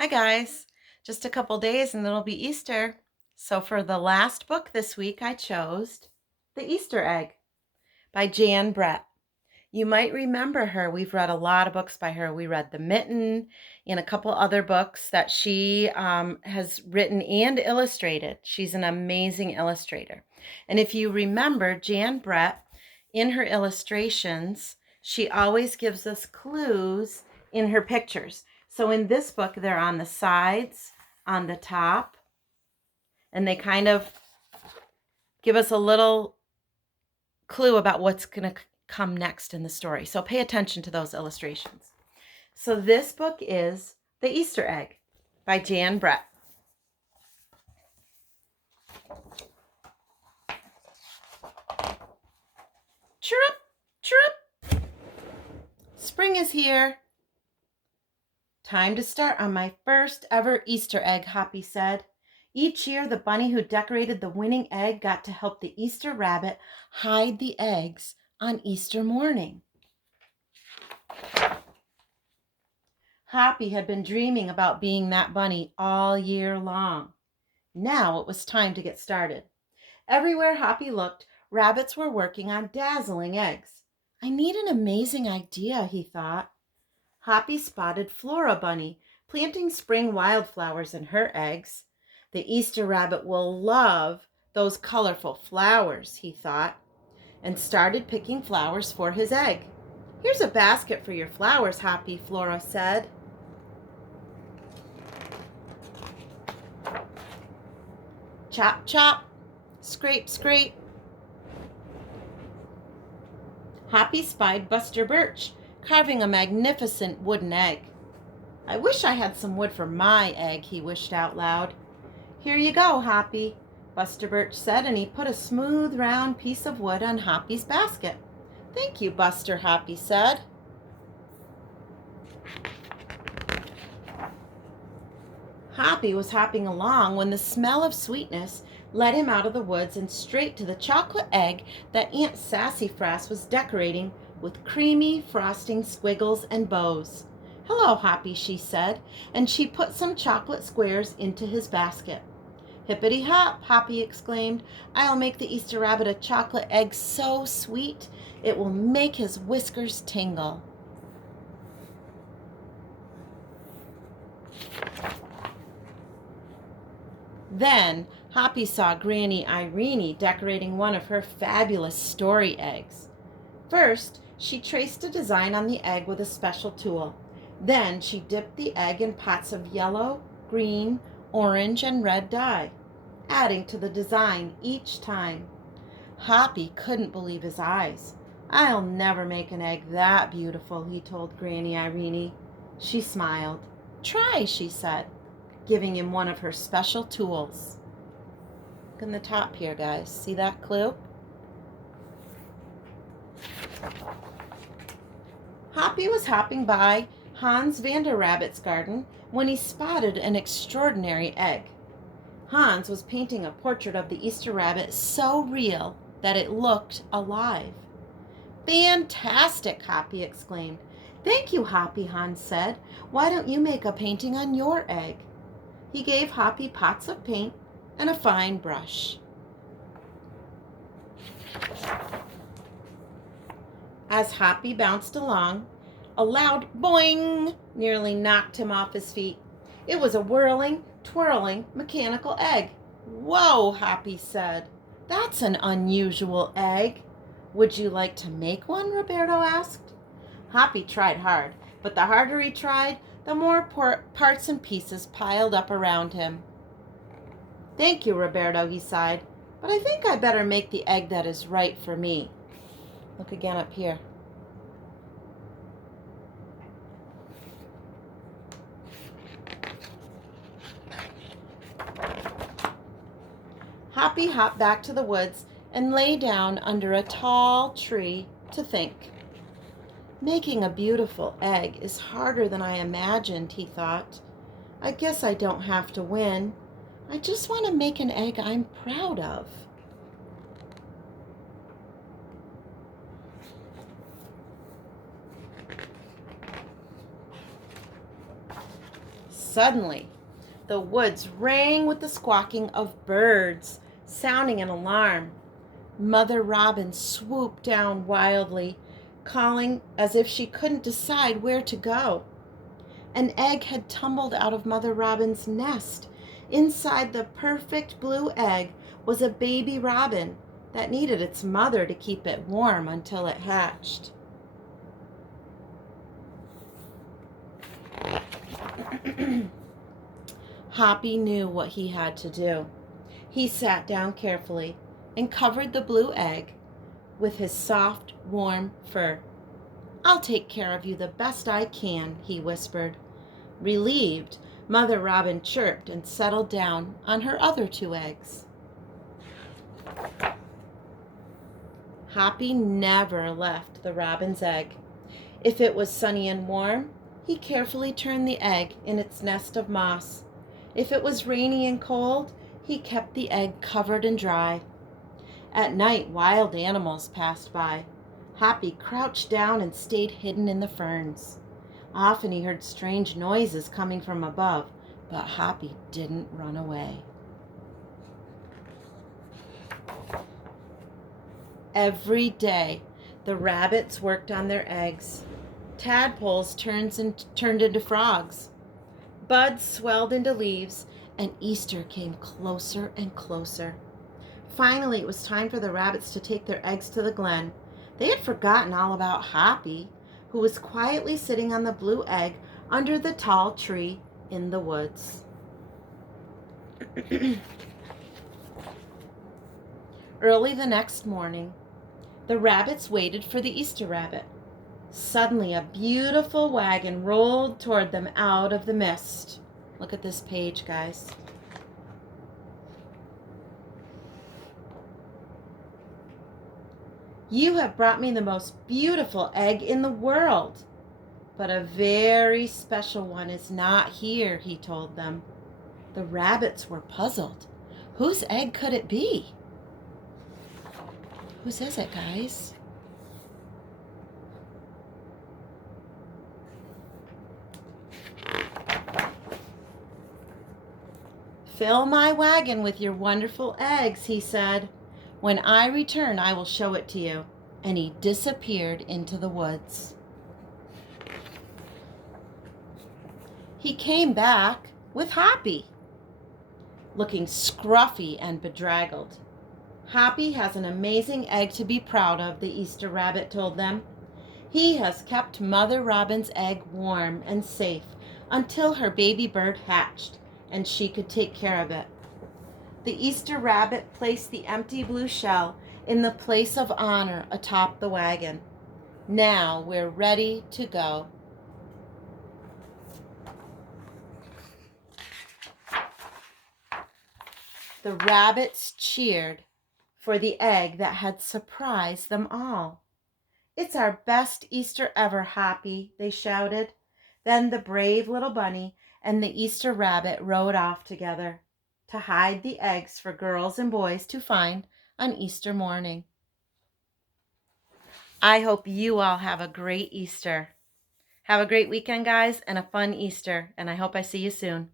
Hi, guys. Just a couple days and it'll be Easter. So, for the last book this week, I chose The Easter Egg by Jan Brett. You might remember her. We've read a lot of books by her. We read The Mitten and a couple other books that she has written and illustrated. She's an amazing illustrator. And if you remember, Jan Brett, in her illustrations, she always gives us clues in her pictures. So in this book, they're on the sides, on the top, and they kind of give us a little clue about what's going to come next in the story. So pay attention to those illustrations. So this book is The Easter Egg by Jan Brett. Chirrup, chirrup. Spring is here. Time to start on my first ever Easter egg, Hoppy said. Each year, the bunny who decorated the winning egg got to help the Easter rabbit hide the eggs on Easter morning. Hoppy had been dreaming about being that bunny all year long. Now it was time to get started. Everywhere Hoppy looked, rabbits were working on dazzling eggs. I need an amazing idea, he thought. Hoppy spotted Flora Bunny planting spring wildflowers in her eggs. The Easter rabbit will love those colorful flowers, he thought, and started picking flowers for his egg. Here's a basket for your flowers, Hoppy, Flora said. Chop, chop, scrape, scrape. Hoppy spied Buster Birch carving a magnificent wooden egg. I wish I had some wood for my egg, he wished out loud. Here you go, Hoppy, Buster Birch said, and he put a smooth, round piece of wood on Hoppy's basket. Thank you, Buster, Hoppy said. Hoppy was hopping along when the smell of sweetness led him out of the woods and straight to the chocolate egg that Aunt Sassafras was decorating with creamy frosting squiggles and bows. Hello, Hoppy, she said, and she put some chocolate squares into his basket. Hippity hop, Hoppy exclaimed. I'll make the Easter rabbit a chocolate egg so sweet it will make his whiskers tingle. Then Hoppy saw Granny Irene decorating one of her fabulous story eggs. First, she traced a design on the egg with a special tool. Then she dipped the egg in pots of yellow, green, orange, and red dye, adding to the design each time. Hoppy couldn't believe his eyes. I'll never make an egg that beautiful, he told Granny Irene. She smiled. Try, she said, giving him one of her special tools. Look in the top here, guys. See that clue? Hoppy was hopping by Hans Vander Rabbit's garden when he spotted an extraordinary egg. Hans was painting a portrait of the Easter rabbit so real that it looked alive. Fantastic, Hoppy exclaimed. Thank you, Hoppy, Hans said. Why don't you make a painting on your egg? He gave Hoppy pots of paint and a fine brush. As Hoppy bounced along, a loud boing nearly knocked him off his feet. It was a whirling, twirling, mechanical egg. Whoa, Hoppy said. That's an unusual egg. Would you like to make one? Roberto asked. Hoppy tried hard, but the harder he tried, the more parts and pieces piled up around him. Thank you, Roberto, he sighed, but I think I better make the egg that is right for me. Look again up here. Hoppy hopped back to the woods and lay down under a tall tree to think. Making a beautiful egg is harder than I imagined, he thought. I guess I don't have to win. I just want to make an egg I'm proud of. Suddenly, the woods rang with the squawking of birds, sounding an alarm. Mother Robin swooped down wildly, calling as if she couldn't decide where to go. An egg had tumbled out of Mother Robin's nest. Inside the perfect blue egg was a baby robin that needed its mother to keep it warm until it hatched. Hoppy knew what he had to do. He sat down carefully and covered the blue egg with his soft, warm fur. "I'll take care of you the best I can," he whispered. Relieved, Mother Robin chirped and settled down on her other 2 eggs. Hoppy never left the robin's egg. If it was sunny and warm, he carefully turned the egg in its nest of moss. If it was rainy and cold, he kept the egg covered and dry. At night, wild animals passed by. Hoppy crouched down and stayed hidden in the ferns. Often he heard strange noises coming from above, but Hoppy didn't run away. Every day, the rabbits worked on their eggs. Tadpoles turned into frogs. Buds swelled into leaves, and Easter came closer and closer. Finally, it was time for the rabbits to take their eggs to the glen. They had forgotten all about Hoppy, who was quietly sitting on the blue egg under the tall tree in the woods. Early the next morning, the rabbits waited for the Easter rabbit. Suddenly, a beautiful wagon rolled toward them out of the mist. Look at this page, guys. "You have brought me the most beautiful egg in the world, but a very special one is not here," he told them. The rabbits were puzzled. Whose egg could it be? Whose is it, guys? "Fill my wagon with your wonderful eggs," he said. "When I return, I will show it to you." And he disappeared into the woods. He came back with Hoppy, looking scruffy and bedraggled. "Hoppy has an amazing egg to be proud of," the Easter rabbit told them. "He has kept Mother Robin's egg warm and safe until her baby bird hatched and she could take care of it." The Easter rabbit placed the empty blue shell in the place of honor atop the wagon. "Now we're ready to go." The rabbits cheered for the egg that had surprised them all. "It's our best Easter ever, Hoppy," they shouted. Then the brave little bunny and the Easter rabbit rode off together to hide the eggs for girls and boys to find on Easter morning. I hope you all have a great Easter. Have a great weekend, guys, and a fun Easter, and I hope I see you soon.